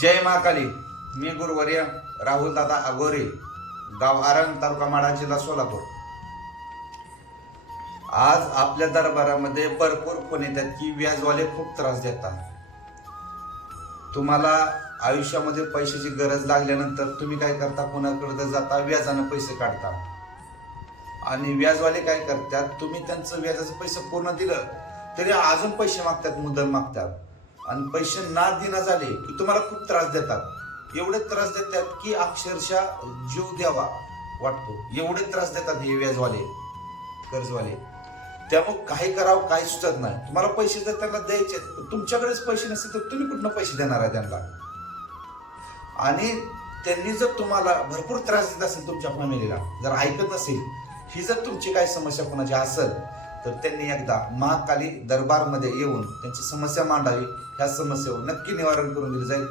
जय महाकाली. मी गुरुवर्य राहुल दादा अगोरे, गाव आरंग, तालुका माढा, जिल्हा सोलापूर. आज आपल्या दरबारामध्ये भरपूर फोन येतात की व्याजवाले खूप त्रास देतात. तुम्हाला आयुष्यामध्ये पैशाची गरज लागल्यानंतर तुम्ही काय करता, कोणाकडे जाता, व्याजानं पैसे काढता. आणि व्याजवाले काय करतात, तुम्ही त्यांचं व्याजाचे पैसे पूर्ण दिलं तरी अजून पैसे मागतात, मुद्दल मागतात. आणि पैसे ना देणं झाले की तुम्हाला खूप त्रास देतात. एवढे त्रास देतात की अक्षरशः जीव द्यावा वाटतो, एवढे त्रास देतात हे व्याजवाले, कर्जवाले. त्यामुळे काही करावं काही सुचत नाही. तुम्हाला पैसे जर त्यांना द्यायचे, तुमच्याकडेच पैसे नसतील तर तुम्ही कुठनं पैसे देणार आहे त्यांना. आणि त्यांनी जर तुम्हाला भरपूर त्रास देत असेल, तुमच्या फॅमिलीला जर ऐकत नसेल, ही जर तुमची काही समस्या कोणाची असेल तर त्यांनी एकदा महाकाली दरबारमध्ये येऊन त्यांची समस्या मांडावी. ह्या समस्येवर नक्की निवारण करून दिले जाईल.